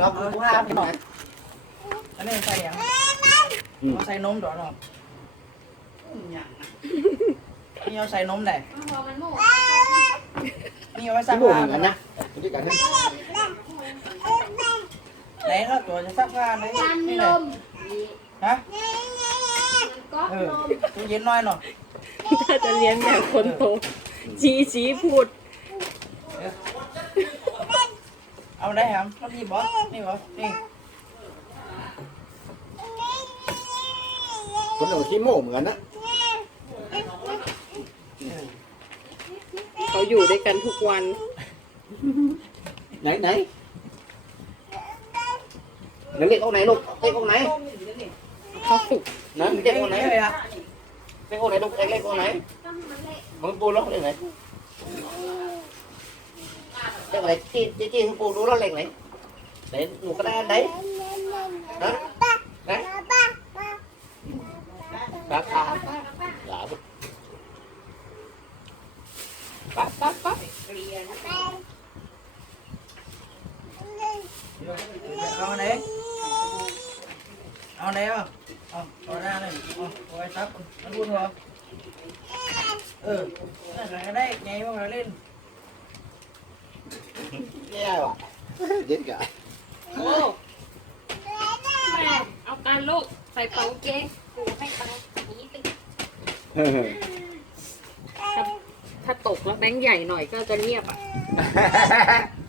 เราเอาผ้าหน่อยอันนี้ใส่ยังเอาใส่นมตัวหน่อยนี่เอาใส่นมได้นี่เอาไว้ซักผ้ากันนะไหนก็ตัวจะซักผ้าไหนนี่เลยฮะเออมตู้เย็นน้อยหน่อยถ้าจะเลี้ยงแบบคนโตชี้ชี้พูด เอาได้ครับมันนี่บอนี่บอนี่คนหนึ่งขี้โม่เหมือนกันนะเขาอยู่ด้วยกันทุกวัน ไหนไหนเล็กเอาไหนลูกเล็กเอาไหนเขาสุกนะเล็กเอาไหนเลยอะเล็กเอาไหนลูกเล็กเอาไหนมึงปูล็อกเล็กไหนเล็ก ไหนจี้จี้จี้มึงปูดูล็อกเล็กไหนไหนหนูก็ได้ไหนฮะไหนป้าป้าอย่าลูกป้าป้าป้าเอาไหนเอาไหนอะเอาเอาหน้าเลยเอาเอาไว้ซับมันพูดเหรอเออนั่นแหละก็ได้ไงว่าเราเล่น แย่ว่ะเย็นกะโอ้แม่เอาการลูกใส่เป๋าเก๊งปูให้ไปนี้ตึกถ้าถ้าตกแล้วแบงค์ใหญ่หน่อยก็จะเงียบอะเ